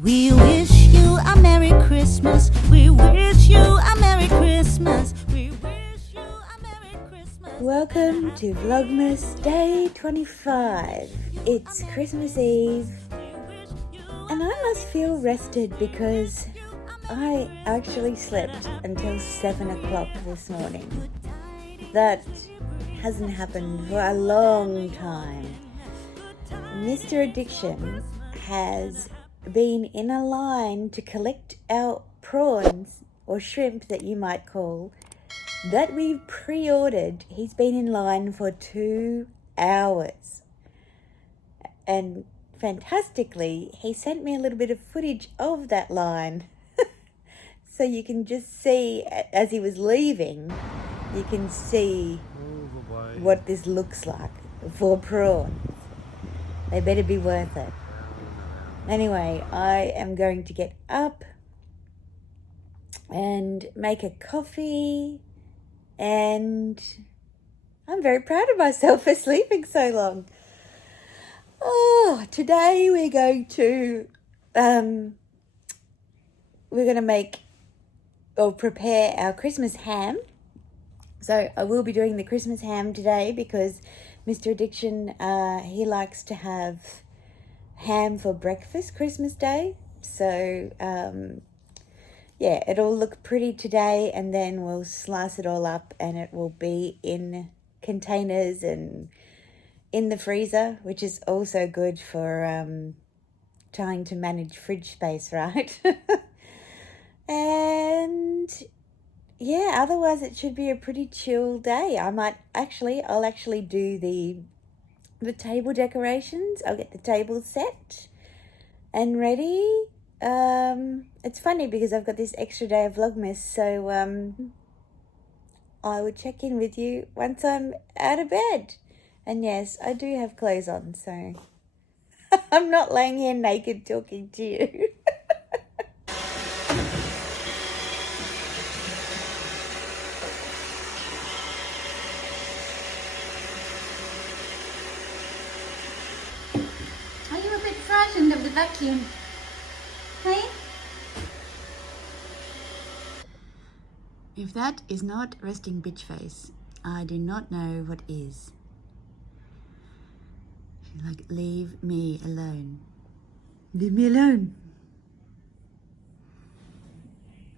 We wish you a Merry Christmas. We wish you a Merry Christmas. We wish you a Merry Christmas. Welcome to Vlogmas Day 25. It's Christmas Eve and I must feel rested because I actually slept until 7 o'clock this morning. That hasn't happened for a long time. Mr. Addiction has been in a line to collect our prawns or shrimp that you might call that we've pre-ordered. He's been in line for 2 hours and fantastically he sent me a little bit of footage of that line so you can just see as he was leaving, you can see what this looks like for prawns. They better be worth it. Anyway, I am going to get up and make a coffee, and I'm very proud of myself for sleeping so long. Oh, today we're going to make or prepare our Christmas ham. So I will be doing the Christmas ham today because Mr. Addiction, he likes to have ham for breakfast Christmas Day. So yeah, it'll look pretty today and then we'll slice it all up and it will be in containers and in the freezer, which is also good for trying to manage fridge space, right? And yeah, otherwise it should be a pretty chill day. I'll actually do the table decorations. I'll get the table set and ready. It's funny because I've got this extra day of Vlogmas, so I will check in with you once I'm out of bed. And yes, I do have clothes on, so I'm not laying here naked talking to you. Are you a bit frightened of the vacuum? Hey? If that is not resting bitch face, I do not know what is. She's like, leave me alone. Leave me alone.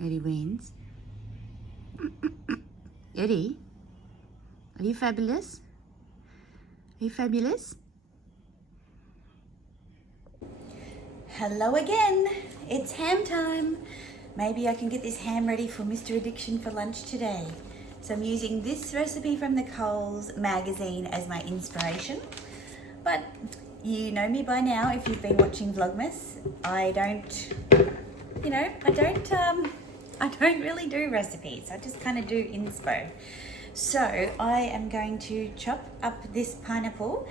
Eddie wins. Eddie, are you fabulous? Are you fabulous? Hello again. It's ham time. Maybe I can get this ham ready for Mr. Addiction for lunch today. So I'm using this recipe from the Coles magazine as my inspiration. But you know me by now if you've been watching Vlogmas. I don't really do recipes. I just kind of do inspo. So I am going to chop up this pineapple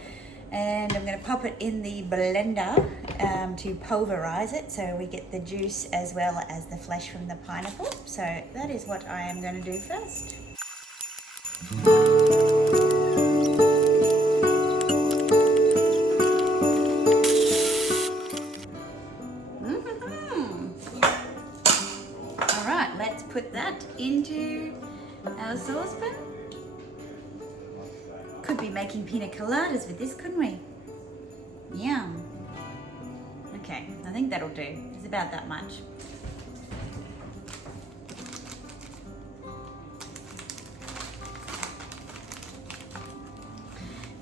and I'm going to pop it in the blender to pulverize it so we get the juice as well as the flesh from the pineapple. So that is what I am going to do first. All right, let's put that into our saucepan. Could be making pina coladas with this, couldn't we? Yum. Okay, I think that'll do. It's about that much.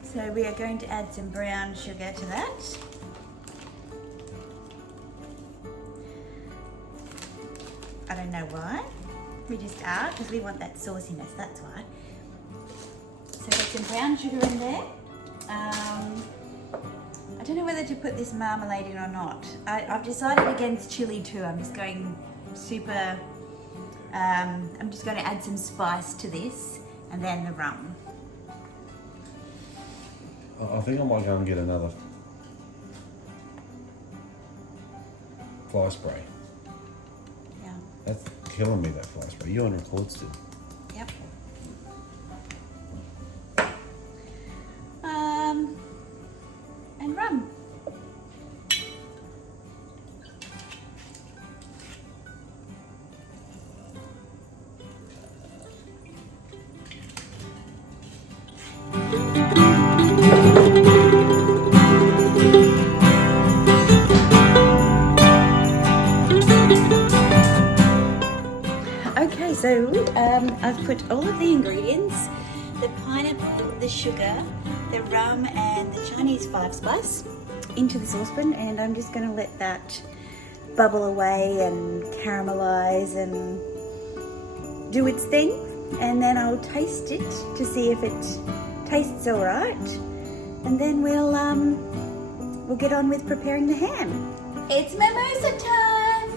So we are going to add some brown sugar to that. I don't know why. We just are, because we want that sauciness, that's why. So get some brown sugar in there. I don't know whether to put this marmalade in or not. I've decided against chili too. I'm just going super, I'm just going to add some spice to this and then the rum. I think I might go and get another fly spray. Yeah. That's killing me, that fly spray. You on record still? Yep. And rum. I've put all of the ingredients, the pineapple, the sugar, the rum and the Chinese 5-spice into the saucepan, and I'm just going to let that bubble away and caramelize and do its thing, and then I'll taste it to see if it tastes all right, and then we'll get on with preparing the ham. It's mimosa time!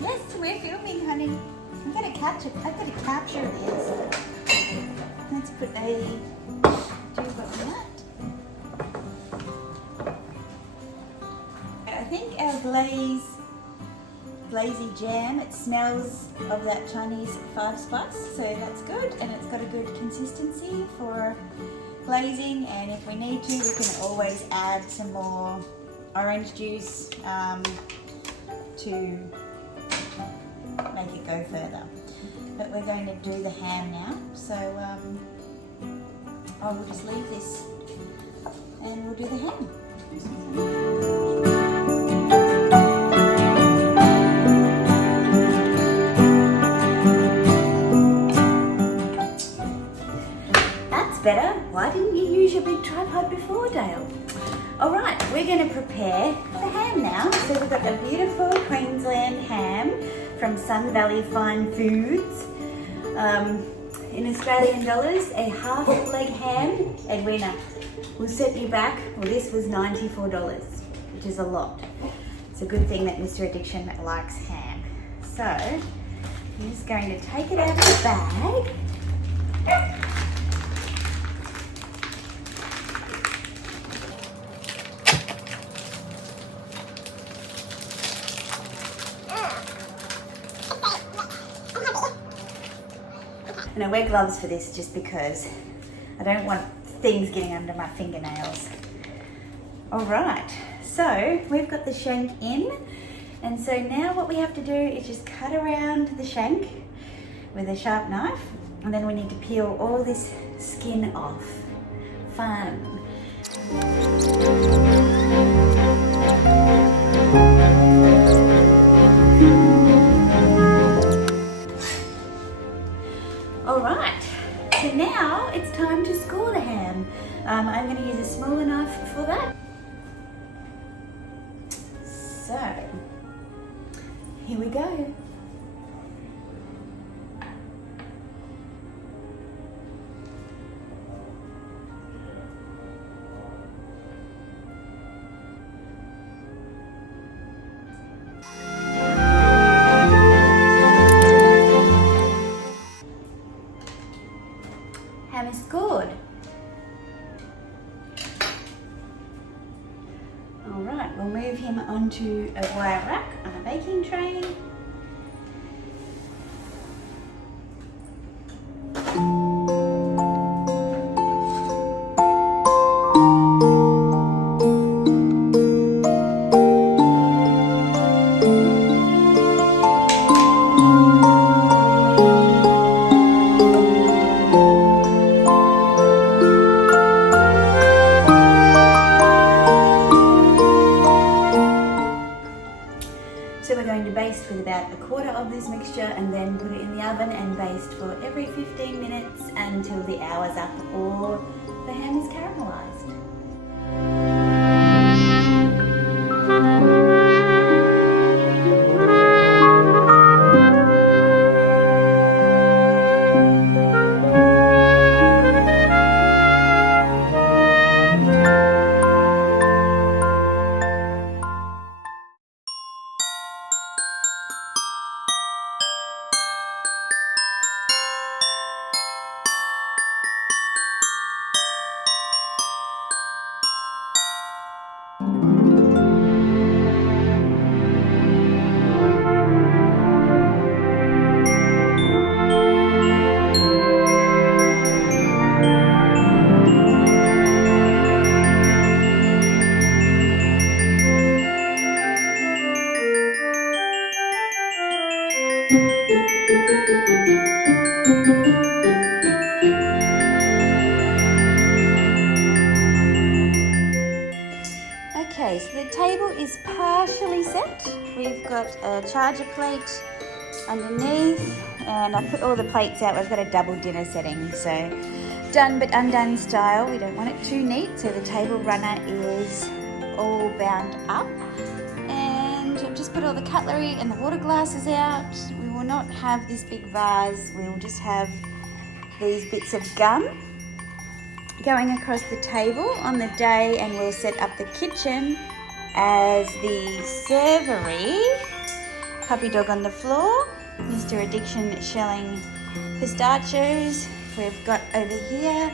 Yes, we're filming, honey. I'm gonna capture this. Let's put a tube of that. I think our glazy jam, it smells of that Chinese 5-spice, so that's good, and it's got a good consistency for glazing, and if we need to, we can always add some more orange juice to make it go further. But we're going to do the ham now, so I will just leave this and we'll do the ham. Better. Why didn't you use your big tripod before, Dale? Alright, we're going to prepare the ham now. So we've got the beautiful Queensland ham from Sun Valley Fine Foods. In Australian dollars, a half leg ham, Edwina, will set you back, well, this was $94, which is a lot. It's a good thing that Mr. Addiction likes ham. So, I'm just going to take it out of the bag. And I wear gloves for this just because I don't want things getting under my fingernails. Alright, so we've got the shank in, and so now what we have to do is just cut around the shank with a sharp knife, and then we need to peel all this skin off. Fun. Alright, so now it's time to score the ham. I'm going to use a smaller knife for that. So, here we go. Ham is scored. Alright, we'll move him onto a wire rack on a baking tray. So we're going to baste with about a quarter of this mixture and then put it in the oven and baste for every 15 minutes until the hour's up or the ham is caramelised. Okay, so the table is partially set. We've got a charger plate underneath, and I put all the plates out. We've got a double dinner setting, so done but undone style. We don't want it too neat, so the table runner is all bound up. And I've just put all the cutlery and the water glasses out. We will not have this big vase, we will just have these bits of gum going across the table on the day, and we'll set up the kitchen as the servery. Puppy dog on the floor, Mr. Addiction shelling pistachios. We've got over here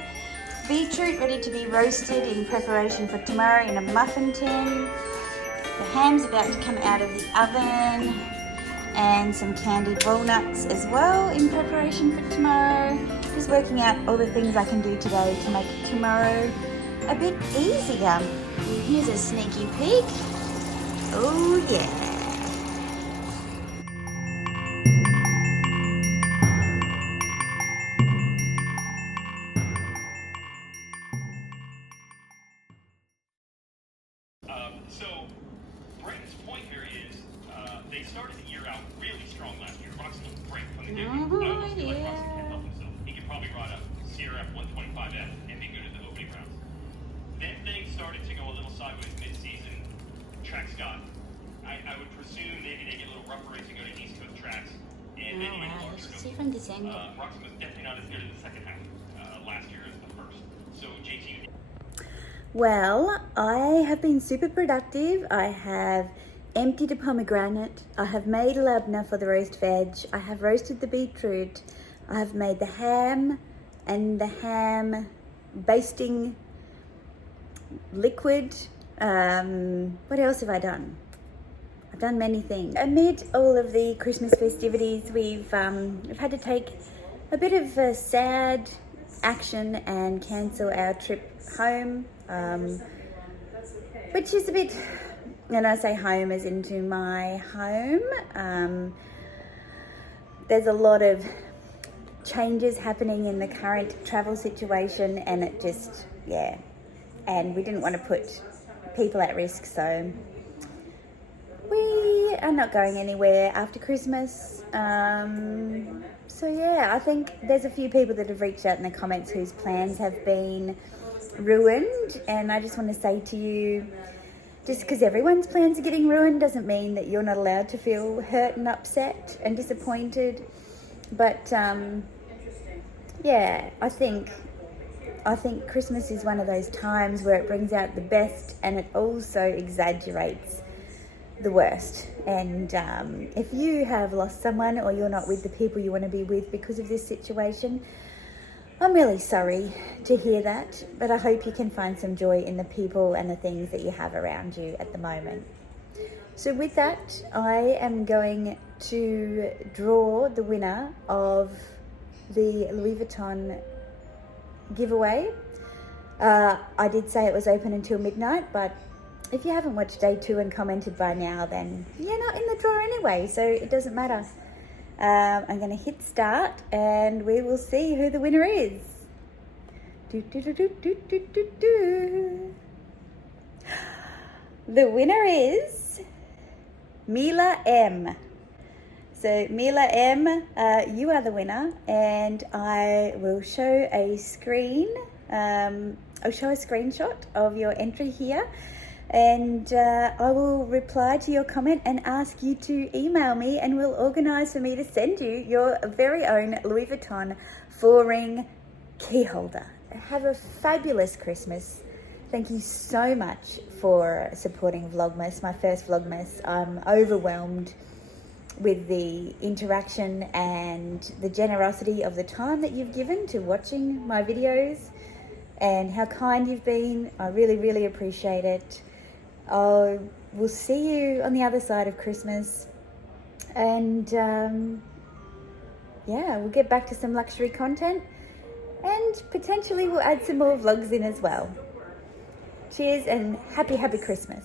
beetroot ready to be roasted in preparation for tomorrow in a muffin tin. The ham's about to come out of the oven, and some candied walnuts as well in preparation for tomorrow. Just working out all the things I can do today to make tomorrow a bit easier. Here's a sneaky peek. Oh yeah. So, Brandon's point here is they started the year out really strong last year. Rocks looked great from the get-go. I almost feel like Rocks can't help himself. He could probably run a CRF 125F and be good at the opening rounds. Then things started to go a little sideways mid-season. Tracks got, I would presume maybe they get a little rougher as you go to East Coast tracks. And then you get larger. See from this angle. Rocks was definitely not as good in the second half last year as the first. So, JT. Well, I have been super productive. I have emptied a pomegranate. I have made a labna for the roast veg. I have roasted the beetroot. I have made the ham and the ham basting liquid. What else have I done? I've done many things. Amid all of the Christmas festivities, we've had to take a bit of a sad action and cancel our trip home, which is a bit, and I say home as into my home. There's a lot of changes happening in the current travel situation, and it just, yeah, and we didn't want to put people at risk, so we are not going anywhere after Christmas. So yeah, I think there's a few people that have reached out in the comments whose plans have been ruined, and I just want to say to you, just because everyone's plans are getting ruined doesn't mean that you're not allowed to feel hurt and upset and disappointed. But yeah, I think Christmas is one of those times where it brings out the best and it also exaggerates the worst. And if you have lost someone or you're not with the people you want to be with because of this situation, I'm really sorry to hear that, but I hope you can find some joy in the people and the things that you have around you at the moment. So with that, I am going to draw the winner of the Louis Vuitton giveaway. I did say it was open until midnight, but if you haven't watched day 2 and commented by now, then you're not in the draw anyway, so it doesn't matter. I'm going to hit start and we will see who the winner is. The winner is Mila M. So Mila M, you are the winner, and I will show a screen. I'll show a screenshot of your entry here. And I will reply to your comment and ask you to email me, and we'll organise for me to send you your very own Louis Vuitton 4-ring key holder. Have a fabulous Christmas. Thank you so much for supporting Vlogmas, my first Vlogmas. I'm overwhelmed with the interaction and the generosity of the time that you've given to watching my videos and how kind you've been. I really, really appreciate it. We'll see you on the other side of Christmas, and yeah, we'll get back to some luxury content, and potentially we'll add some more vlogs in as well. Cheers and happy Christmas.